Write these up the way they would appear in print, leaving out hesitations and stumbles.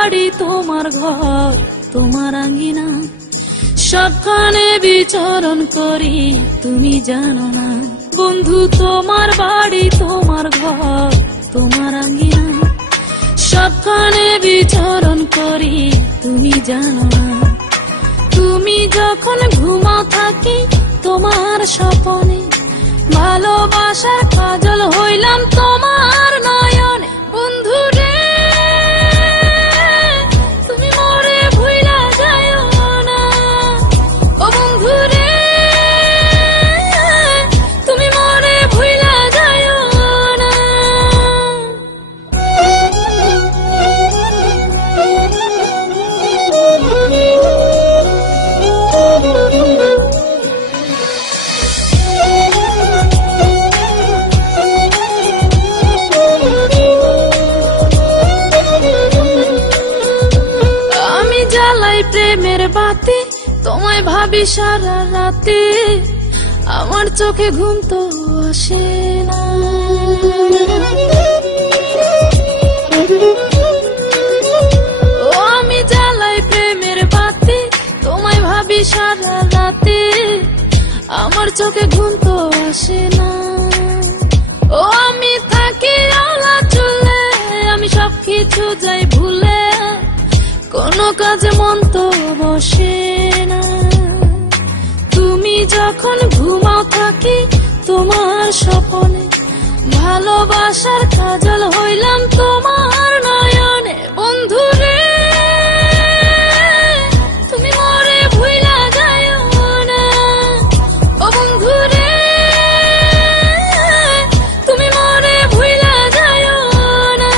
বাড়ি তোমার ঘর তোমার আঙ্গিনা, সবখানে বিচরণ করি তুমি জানো না। বন্ধু তোমার বাড়ি তোমার ঘর তোমার আঙ্গিনা, সবখানে বিচরণ করি তুমি জানো না। তুমি যখন ঘুমাও থাকি তোমার স্বপনে, ভালোবাসার কাজল হইলাম তোমার নয়নে। বন্ধু রে তুমি মরে ভুইলা যাইও না, ও বন্ধু রে তুমি মরে ভুইলা যাইও না। প্রেমের বাতি তোমায় ভাবি সারা রাতে, আমার চোখে ঘুম তো আসে না। ও আমি জ্বালাই প্রেমের বাতি তোমায় ভাবি সারা রাতে, আমার চোখে ঘুম তো আসে না। ও আমি থাকি আলা চুলে, আমি সবকিছু যাই ভুলে, কোনো কাজে মন তো বসে না। তুমি যখন ঘুমাও থাকি তোমার স্বপনে, ভালোবাসার কাজল হইলাম তোমার নয়নে। বন্ধু রে তুমি মরে ভুইলা যাইও না, ও বন্ধু রে তুমি মরে ভুইলা যাইও না।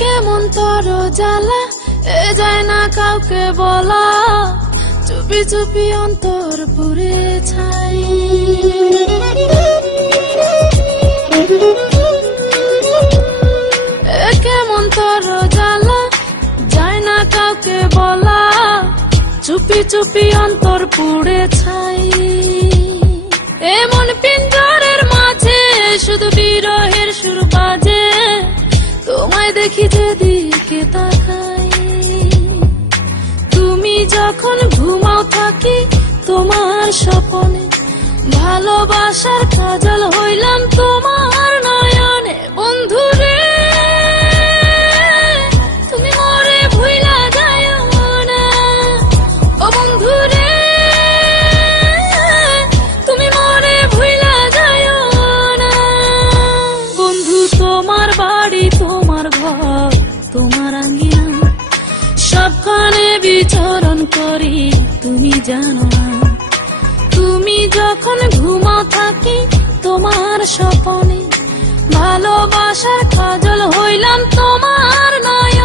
কেমন তোর জ্বালা এ যায় না কাউকে বলা, চুপি চুপি অন্তর পুড়ে ছাই। কেমন তোর জ্বালা যায় না কাউকে বলা, চুপি চুপি অন্তর পুড়ে ছাই। এমন পিঞ্জরের মাঝে শুধু বিরহের সুর বাজে, তোমায় দেখি যেদিকে তাকাই। তুমি যখন ঘুমাও থাকি তোমার স্বপনে, ভালোবাসার কাজল হইলাম তোমার নয়নে। বন্ধু রে তুমি মরে ভুইলা যাইও না, ও বন্ধু রে তুমি মরে ভুইলা যাইও না। বন্ধু তোমার বাড়ি তোমার ঘর তোমার আঙ্গিনা, সবখানে বিচরণ করি তুমি জানো না। তুমি যখন ঘুমাও থাকি তোমার স্বপনে, ভালোবাসার কাজল হইলাম তোমার নয়।